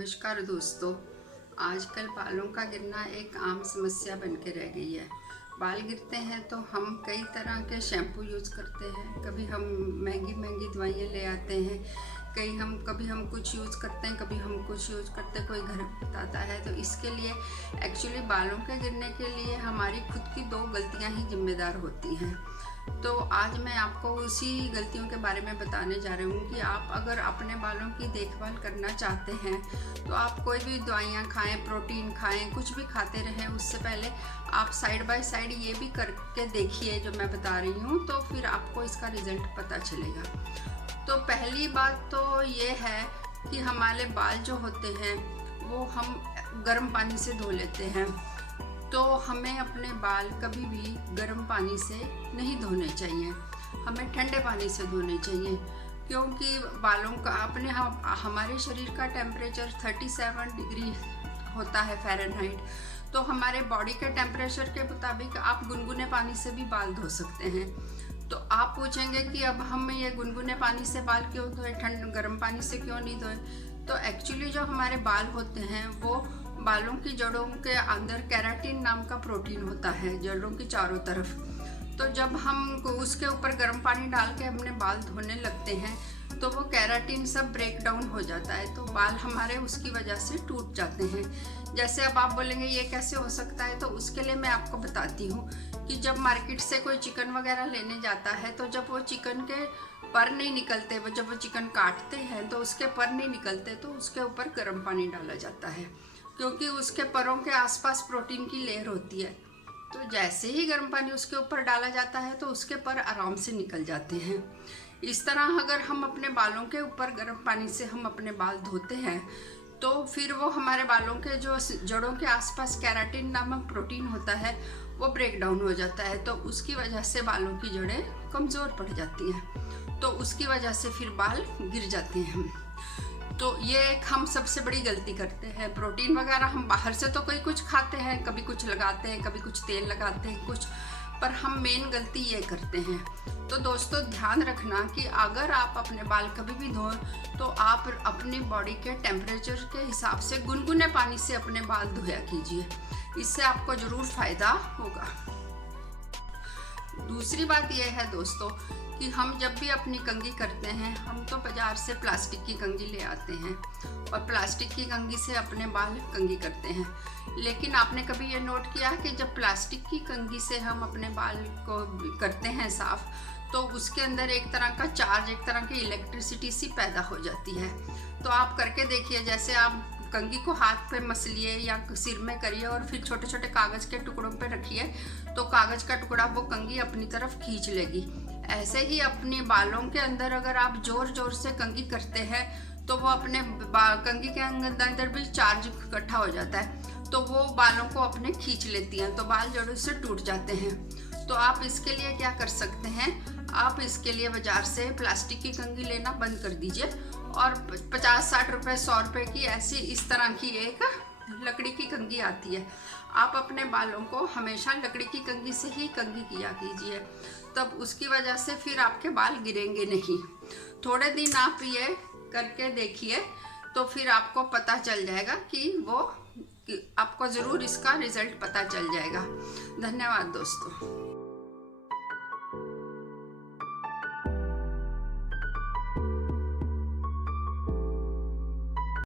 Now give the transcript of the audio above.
नमस्कार दोस्तों। आजकल बालों का गिरना एक आम समस्या बन के रह गई है। बाल गिरते हैं तो हम कई तरह के शैम्पू यूज़ करते हैं, कभी हम महंगी महंगी दवाइयाँ ले आते हैं, कभी हम कुछ यूज़ करते हैं, कभी हम कुछ यूज़ करते हैं, कोई घर बताता है। तो इसके लिए एक्चुअली बालों के गिरने के लिए हमारी खुद की 2 गलतियाँ ही जिम्मेदार होती हैं। तो आज मैं आपको उसी गलतियों के बारे में बताने जा रही हूँ कि आप अगर अपने बालों की देखभाल करना चाहते हैं तो आप कोई भी दवाइयाँ खाएं, प्रोटीन खाएं, कुछ भी खाते रहें, उससे पहले आप साइड बाय साइड ये भी करके देखिए जो मैं बता रही हूँ, तो फिर आपको इसका रिजल्ट पता चलेगा। तो पहली बात तो ये है कि हमारे बाल जो होते हैं वो हम गर्म पानी से धो लेते हैं। तो हमें अपने बाल कभी भी गर्म पानी से नहीं धोने चाहिए, हमें ठंडे पानी से धोने चाहिए, क्योंकि बालों का हमारे शरीर का टेम्परेचर 37 डिग्री होता है फ़ारेनहाइट। तो हमारे बॉडी के टेम्परेचर के मुताबिक आप गुनगुने पानी से भी बाल धो सकते हैं। तो आप पूछेंगे कि अब हम ये गुनगुने पानी से बाल क्यों धोए, गर्म पानी से क्यों नहीं धोए? तो एक्चुअली जो हमारे बाल होते हैं वो बालों की जड़ों के अंदर केराटिन नाम का प्रोटीन होता है, जड़ों की चारों तरफ। तो जब हम उसके ऊपर गर्म पानी डाल के अपने बाल धोने लगते हैं तो वो केराटिन सब ब्रेक डाउन हो जाता है, तो बाल हमारे उसकी वजह से टूट जाते हैं। जैसे अब आप बोलेंगे ये कैसे हो सकता है, तो उसके लिए मैं आपको बताती हूँ कि जब मार्केट से कोई चिकन वगैरह लेने जाता है तो जब वो चिकन के पर नहीं निकलते, जब वो चिकन काटते हैं तो उसके पर नहीं निकलते, तो उसके ऊपर गर्म पानी डाला जाता है, क्योंकि उसके परों के आसपास प्रोटीन की लेयर होती है। तो जैसे ही गर्म पानी उसके ऊपर डाला जाता है तो उसके पर आराम से निकल जाते हैं। इस तरह अगर हम अपने बालों के ऊपर गर्म पानी से हम अपने बाल धोते हैं तो फिर वो हमारे बालों के जो जड़ों के आसपास केराटिन नामक प्रोटीन होता है वो ब्रेक डाउन हो जाता है, तो उसकी वजह से बालों की जड़ें कमज़ोर पड़ जाती हैं, तो उसकी वजह से फिर बाल गिर जाते हैं। तो ये एक हम सबसे बड़ी गलती करते हैं। प्रोटीन वगैरह हम बाहर से तो कोई कुछ खाते हैं, कभी कुछ लगाते हैं, कभी कुछ तेल लगाते हैं कुछ, पर हम मेन गलती ये करते हैं। तो दोस्तों ध्यान रखना कि अगर आप अपने बाल कभी भी धोएं तो आप अपनी बॉडी के टेम्परेचर के हिसाब से गुनगुने पानी से अपने बाल धोया कीजिए, इससे आपको ज़रूर फ़ायदा होगा। दूसरी बात यह है दोस्तों कि हम जब भी अपनी कंघी करते हैं हम तो बाज़ार से प्लास्टिक की कंघी ले आते हैं और प्लास्टिक की कंघी से अपने बाल कंघी करते हैं। लेकिन आपने कभी ये नोट किया कि जब प्लास्टिक की कंघी से हम अपने बाल को करते हैं साफ़, तो उसके अंदर एक तरह का चार्ज, एक तरह की इलेक्ट्रिसिटी सी पैदा हो जाती है। तो आप करके देखिए, जैसे आप कंघी को हाथ पे मसलिए या सिर में करिए और फिर छोटे छोटे कागज़ के टुकड़ों पे रखिए, तो कागज़ का टुकड़ा वो कंघी अपनी तरफ खींच लेगी। ऐसे ही अपने बालों के अंदर अगर आप ज़ोर ज़ोर से कंघी करते हैं तो वो अपने कंघी के अंदर भी चार्ज इकट्ठा हो जाता है, तो वो बालों को अपने खींच लेती हैं, तो बाल जड़ों से टूट जाते हैं। तो आप इसके लिए क्या कर सकते हैं, आप इसके लिए बाज़ार से प्लास्टिक की कंघी लेना बंद कर दीजिए और 50-60 रुपये 100 रुपये की ऐसी इस तरह की एक लकड़ी की कंघी आती है, आप अपने बालों को हमेशा लकड़ी की कंघी से ही कंघी किया कीजिए, तब उसकी वजह से फिर आपके बाल गिरेंगे नहीं। थोड़े दिन आप ये करके देखिए तो फिर आपको पता चल जाएगा कि आपको ज़रूर इसका रिज़ल्ट पता चल जाएगा। धन्यवाद दोस्तों।